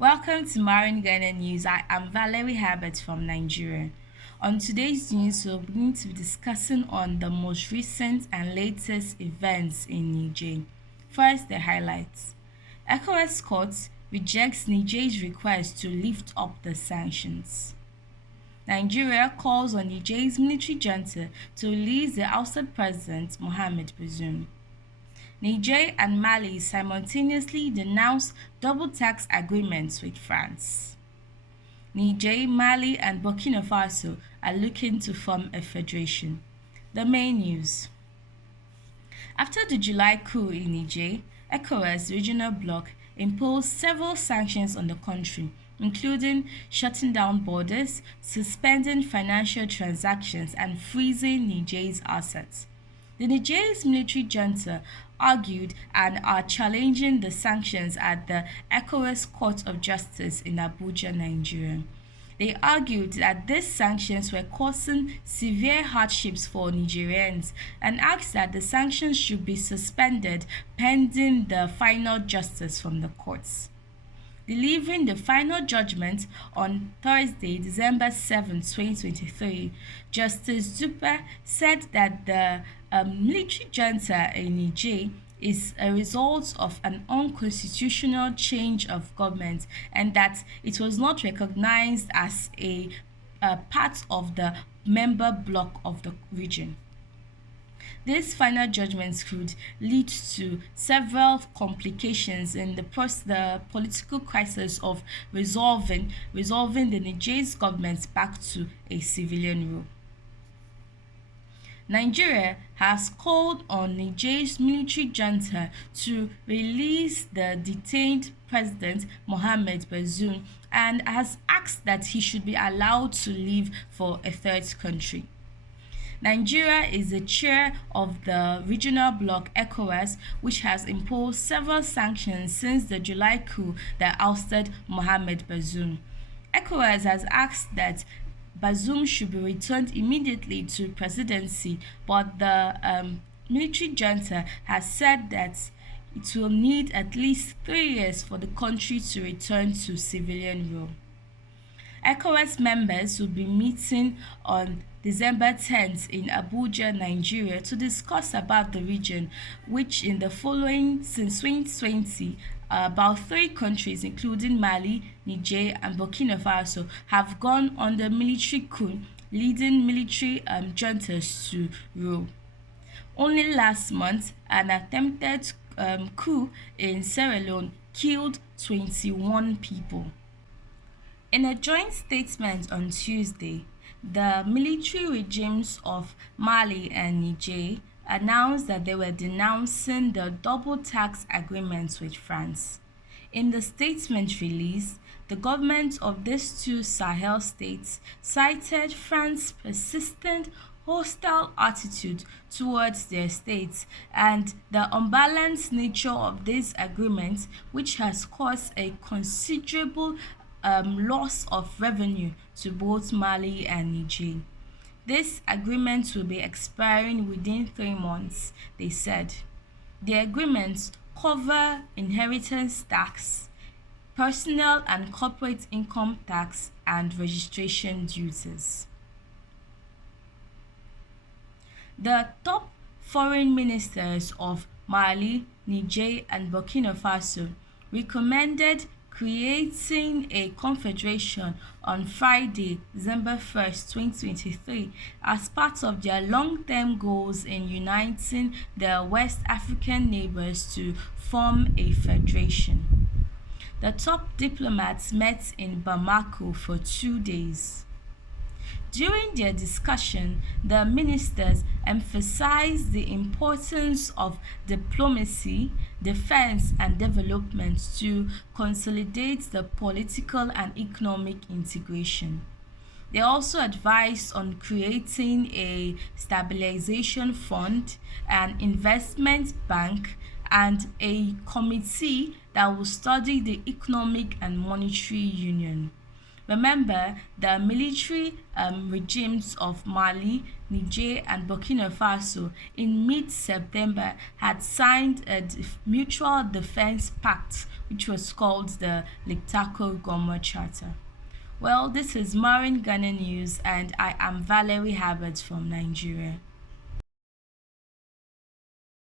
Welcome to Niger Ghana News. I am Valerie Herbert from Nigeria. On today's news, we're going to be discussing on the most recent and latest events in Niger. First, the highlights. ECOWAS court rejects Niger's request to lift up the sanctions. Nigeria calls on Niger's military junta to release the ousted president Mohamed Bazoum. Niger and Mali simultaneously denounce double tax agreements with France. Niger, Mali, and Burkina Faso are looking to form a federation. The main news. After the July coup in Niger, ECOWAS regional bloc imposed several sanctions on the country, including shutting down borders, suspending financial transactions, and freezing Niger's assets. The Niger's military junta argued and are challenging the sanctions at the ECOWAS Court of Justice in Abuja, Nigeria. They argued that these sanctions were causing severe hardships for Nigerians and asked that the sanctions should be suspended pending the final justice from the courts. Delivering the final judgment on Thursday, December 7, 2023, Justice Zupa said that the military junta in Niger is a result of an unconstitutional change of government and that it was not recognized as a part of the member bloc of the region. These final judgments could lead to several complications in the political crisis of resolving the Niger's government back to a civilian rule. Nigeria has called on Niger's military junta to release the detained president Mohamed Bazoum and has asked that he should be allowed to leave for a third country. Nigeria is the chair of the regional bloc ECOWAS, which has imposed several sanctions since the July coup that ousted Mohamed Bazoum. ECOWAS has asked that Bazoum should be returned immediately to presidency, but the military junta has said that it will need at least 3 years for the country to return to civilian rule. ECOWAS members will be meeting on December 10th in Abuja, Nigeria to discuss about the region, which since 2020, about 3 countries including Mali, Niger, and Burkina Faso have gone under military coup, leading military juntas to rule. Only last month, an attempted coup in Sierra Leone killed 21 people. In a joint statement on Tuesday, the military regimes of Mali and Niger announced that they were denouncing the double tax agreements with France. In the statement released, the governments of these 2 Sahel states cited France's persistent hostile attitude towards their states and the unbalanced nature of these agreements, which has caused a considerable loss of revenue to both Mali and Niger. This agreement will be expiring within 3 months, they said. The agreements cover inheritance tax, personal and corporate income tax, and registration duties. The top foreign ministers of Mali, Niger, and Burkina Faso recommended creating a confederation on Friday, December 1st, 2023, as part of their long-term goals in uniting their West African neighbors to form a federation. The top diplomats met in Bamako for 2 days. During their discussion, the ministers emphasized the importance of diplomacy, defense, and development to consolidate the political and economic integration. They also advised on creating a stabilization fund, an investment bank, and a committee that will study the economic and monetary union. Remember, the military regimes of Mali, Niger, and Burkina Faso in mid-September had signed a mutual defense pact, which was called the Lectaco-Goma Charter. Well, this is Marin Ghana News, and I am Valerie Habert from Nigeria.